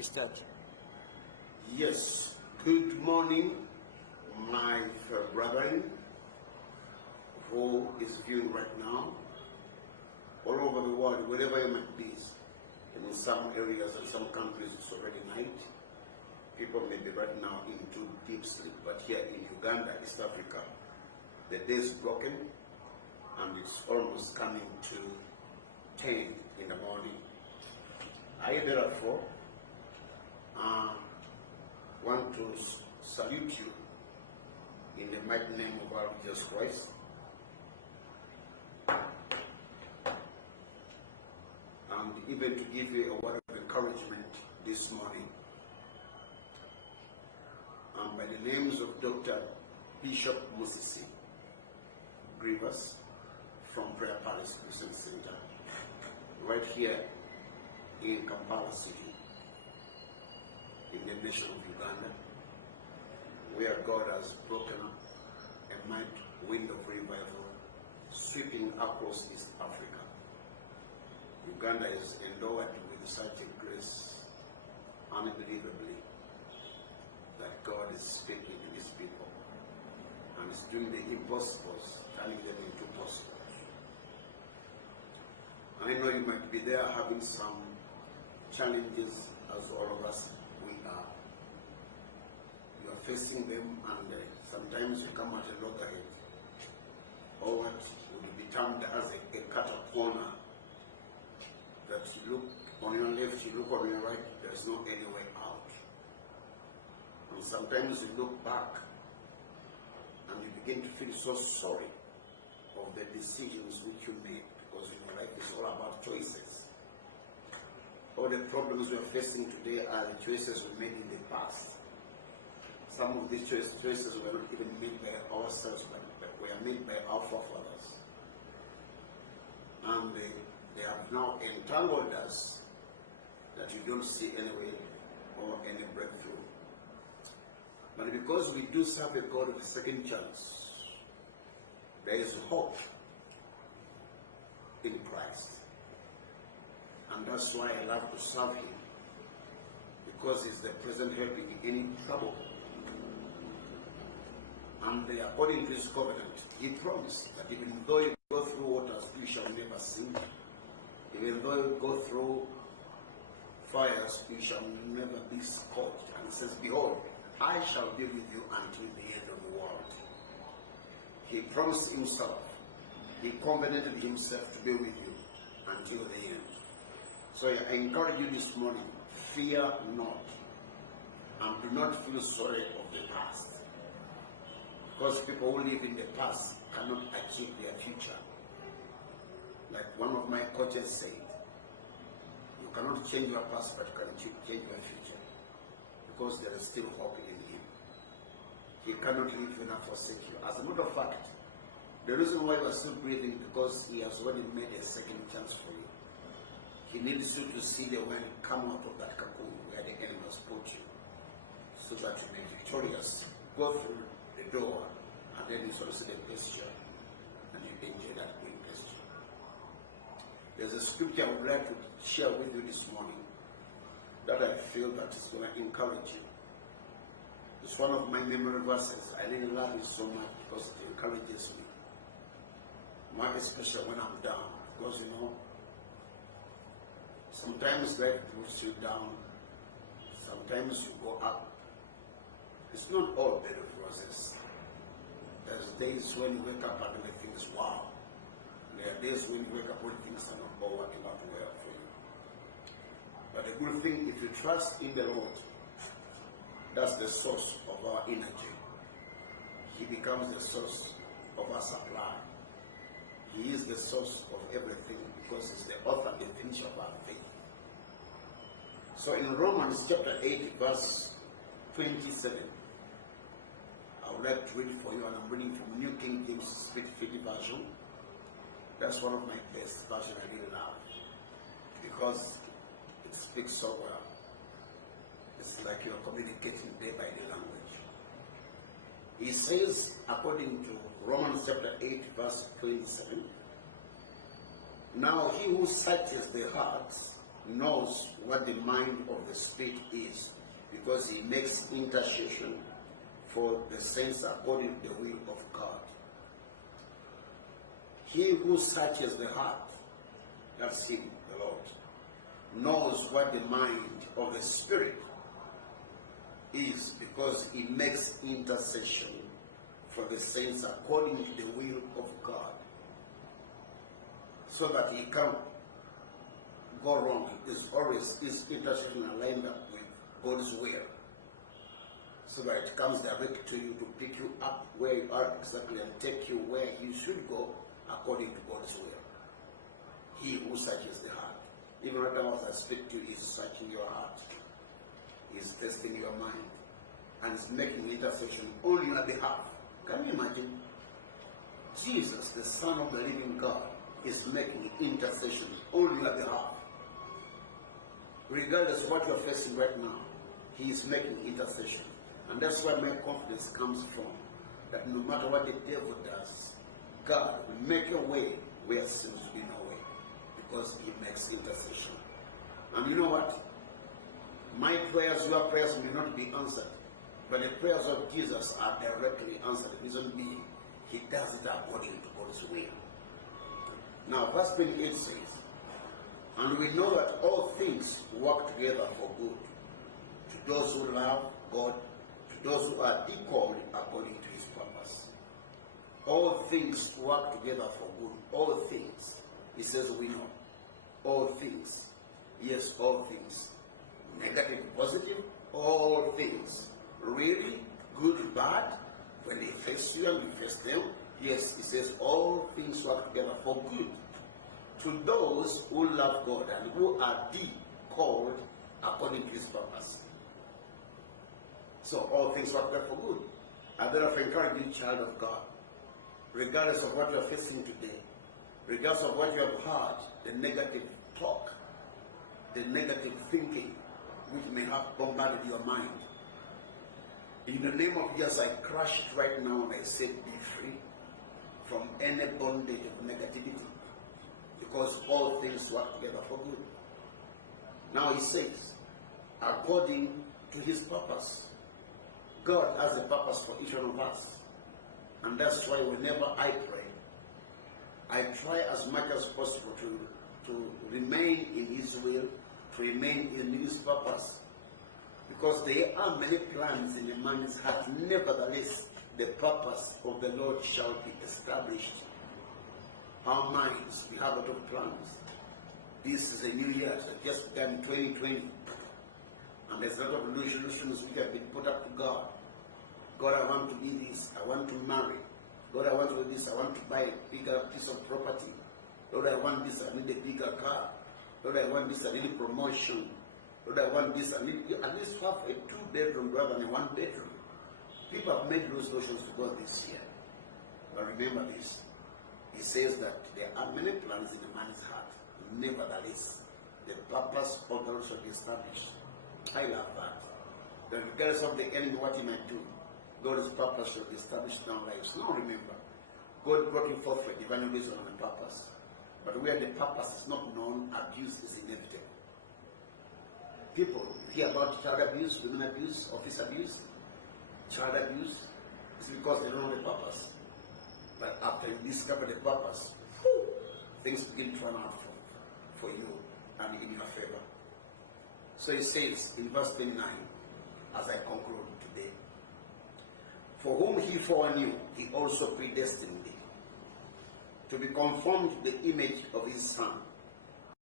Start. Yes, good morning, my brethren who is viewing right now, all over the world, wherever you might be. In some areas and some countries it's already night. People may be right now into deep sleep, but here in Uganda, East Africa, the day is broken and it's almost coming to 10 in the morning. I therefore want to salute you in the mighty name of our Jesus Christ. And even to give you a word of encouragement this morning. By the names of Dr. Bishop Musisi, Grivas, from Prayer Palace Christian Center, right here in Kampala City, in the nation of Uganda, where God has broken up a mighty wind of revival sweeping across East Africa. Uganda is endowed with such a grace, unbelievably, that God is speaking to His people and is doing the impossibles, turning them into possibles. I know you might be there having some challenges, as all of us we are. You are facing them, and sometimes you come at a loggerhead, or what would be termed as a cut corner. That you look on your left, you look on your right, there's no any way out. And sometimes you look back and you begin to feel so sorry of the decisions which you made, because in your life is all about choices. All the problems we are facing today are the choices we made in the past. Some of these choices were not even made by ourselves, but were made by our forefathers. And they have now entangled us that you don't see any way or any breakthrough. But because we do serve a God of a second chance, there is hope in Christ. And that's why I love to serve Him, because He's the present help in any trouble. And according to His covenant, He promised that even though you go through waters, you shall never sink. Even though you go through fires, you shall never be scorched. And He says, behold, I shall be with you until the end of the world. He promised Himself. He covenanted Himself to be with you until the end. So I encourage you this morning, fear not, and do not feel sorry of the past. Because people who live in the past cannot achieve their future. Like one of my coaches said, you cannot change your past, but you can change your future. Because there is still hope in Him. He cannot leave you nor forsake you. As a matter of fact, the reason why you are still breathing is because He has already made a second chance for you. He needs you to see the wind come out of that cocoon where the enemy has put you, so that you may be victorious, go through the door, and then you sort of see the gesture, and you enjoy that great gesture. There's a scripture I would like to share with you this morning that I feel that is going to encourage you. It's one of my memory verses. I really love it so much because it encourages me. More especially when I'm down, because sometimes life puts you down, sometimes you go up. It's not all bed of roses. There's days when you wake up and everything is wow. There are days when you wake up when things are not working out well for you. But the good thing, if you trust in the Lord, that's the source of our energy. He becomes the source of our supply. He is the source of everything, because He's the author and the finisher of our faith. So in Romans chapter 8, verse 27, I would like to read for you, and I'm reading from New King James Spirit Version. That's one of my best versions I really love, because it speaks so well. It's like you're communicating day by day language. He says, according to Romans chapter 8, verse 27, now He who searches the hearts knows what the mind of the Spirit is, because he makes intercession for the saints according to the will of God. He who searches the heart, that's him, the Lord, knows what the mind of the Spirit is, because he makes intercession for the saints according to the will of God, so that he can't go wrong. Is always his intercession aligned up with God's will, so that it comes direct to you to pick you up where you are exactly and take you where you should go according to God's will. He who searches the heart. Even right now as I speak to you, he's searching your heart. He's testing your mind. And is making intercession only on your behalf. Can you imagine? Jesus, the Son of the living God, is making intercession only on your behalf. Regardless of what you're facing right now, he is making intercession. And that's where my confidence comes from. That no matter what the devil does, God will make a way where there seems to be no way. Because he makes intercession. And you know what? My prayers, your prayers may not be answered. But the prayers of Jesus are directly answered. The reason being, he does it according to God's will. Now, verse 28 says, and we know that all things work together for good, to those who love God, to those who are called according to his purpose. All things work together for good. All things. He says we know. All things. Yes, all things. Negative, positive, all things. Really, good, bad, when they face you and you face them, yes, he says all things work together for good. To those who love God and who are called according to his purpose. So all things work together for good. I therefore encourage you, child of God, regardless of what you are facing today, regardless of what you have heard, the negative talk, the negative thinking, which may have bombarded your mind. In the name of Jesus, I crush it right now and I say, be free from any bondage of negativity, because all things work together for good. Now he says, according to his purpose. God has a purpose for each one of us. And that's why whenever I pray, I try as much as possible to remain in his will, to remain in his purpose. Because there are many plans in a man's heart. Nevertheless, the purpose of the Lord shall be established. Our minds, we have a lot of plans. This is a new year that just began in 2020. And there's a lot of resolutions which have been put up to God. God, I want to be this. I want to marry. Lord, I want to do this. I want to buy a bigger piece of property. Lord, I want this. I need a bigger car. Lord, I want this. I need a promotion. Lord, I want this. I need at least have a 2-bedroom rather than a 1-bedroom. People have made resolutions to God this year. But remember this. He says that there are many plans in a man's heart. Nevertheless, the purpose of the Lord shall be established. I love that. That regardless of the enemy, what he might do, God's purpose shall be established in our lives. Now remember, God brought you forth for a divine reason and purpose. But where the purpose is not known, abuse is inevitable. People hear about child abuse, women abuse, office abuse, child abuse. It's because they don't know the purpose. But after you discover the purpose, things begin to turn out for you and in your favor. So it says in verse 29, as I conclude today, for whom he foreknew, he also predestined to be conformed to the image of his Son,